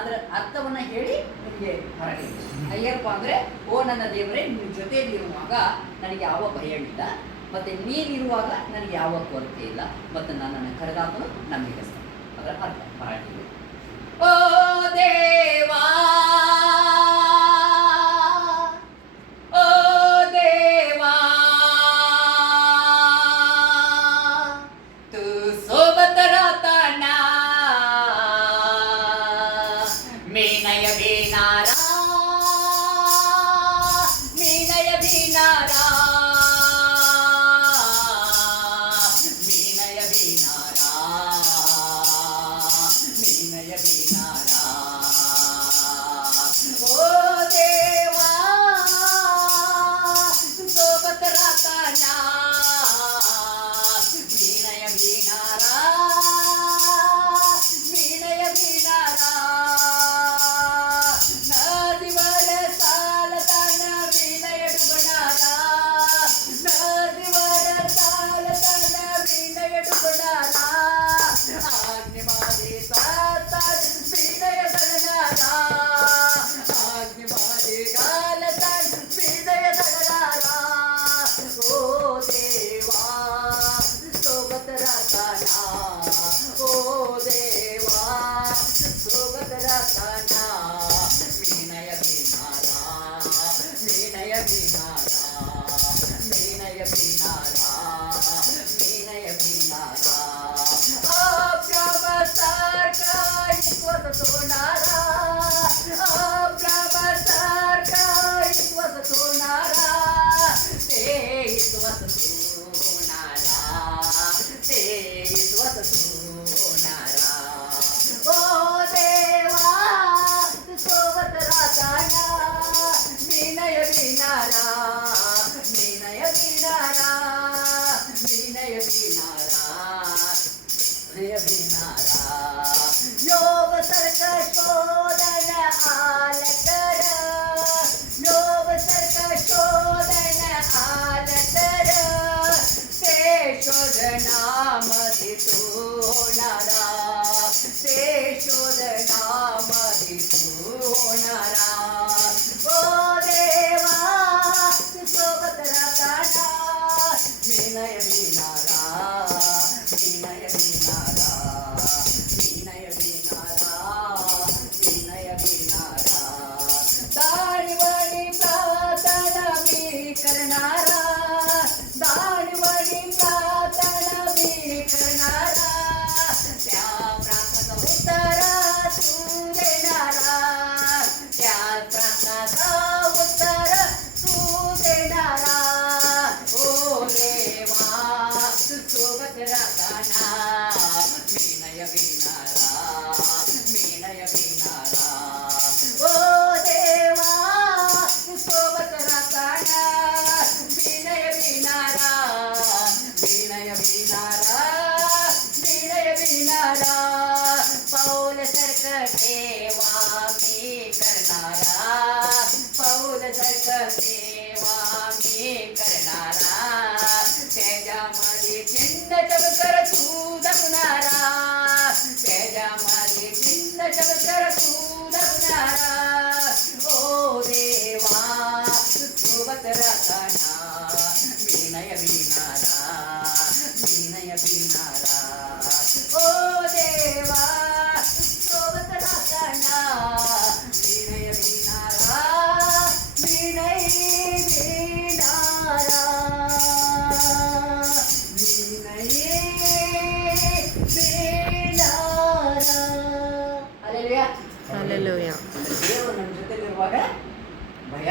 ಅದರ ಅರ್ಥವನ್ನು ಹೇಳಿ ನಿಮಗೆ ಹೊರಗೆ ಅಯ್ಯಪ್ಪ ಅಂದರೆ ಓ ನನ್ನ ದೇವರೇ ನಿಮ್ಮ ಜೊತೆಯಲ್ಲಿರುವಾಗ ನನಗೆ ಯಾವ ಭಯವಿಲ್ಲ, ಮತ್ತು ನೀನಿರುವಾಗ ನನಗೆ ಯಾವ ಕೊರತೆ ಇಲ್ಲ, ಮತ್ತು ನನ್ನನ್ನು ಕರೆದಾತನು ನಂಬಿಕಸ್ತಾನೆ. ಅದರ ಅರ್ಥ ಮರಾಠಿಯಲ್ಲಿ ಓ ದೇವಾ ಓ ದೇವಾ तू सोबत राहताना मी नय भिनारा मी नय भिनारा मी नय भिनारा मी नय भिनारा ओ देवा तू सोबत राहताना वीणय वीणारा वीणय वीणारा नदीवर चालताना वीणय डुबणारा नदीवर चालताना वीणय डुबणारा अग्निमादी सातात वीणय दळणारा अग्निमादी घालतात वीणय दळणारा ओ देवा सोबत राहताना ओ देवा सोबत राहताना वीणय भिनारा वीणय भिनारा वीणय भिनारा वीणय भिनारा अब्रामसारखा विश्वास सोनारा अब्रामसारखा विश्वास सोनारा ते विश्वास सोनारा ते विश्वास सोनारा ओ देवा सोबत राहताना विनय भिनारा विनय भिनारा विनय भिनारा विनय भिनारा योग सर्क शोधन आल कर योग सर्क शोधन आल कर ते शोधनामध्ये तू होणारा ते शोधनामध्ये तू होणारा ओ देवा तू सोबत राहताना विनय भिनारा विनय भिनारा विनय भिनारा विनय भिनारा दाणीवणी प्रार्थना मी करणारा दाणीवणी प्रार्थना मी करणारा त्या प्रार्थनेचं उत्तर तू देणारा त्या प्रार्थनेचं उत्तर तू देणारा ओ देवा तू सोबत राहताना विनय भिनारा विनय भिनारा ओ देवा तू सोबत राहताना विनय भिनारा विनय भिनारा विनय भिनारा पाऊल सरक देवा मी करणारा पाऊल सरक देवा मी करणारा त्याच्यामध्ये चिन्ह चमकर तू जगणारा त्याच्यामध्ये चिन्ह चमकर तू जगणारा ओ देवा सोबत राहताना विनय भिनारा विनय भिनारा ओ देवा सोबत राहताना विनय भिनारा विनय भिनारा विनय भिनारा Hallelujah. ದೇವರು ನಮ್ಮ ಜೊತೆಲಿರುವಾಗ ಭಯ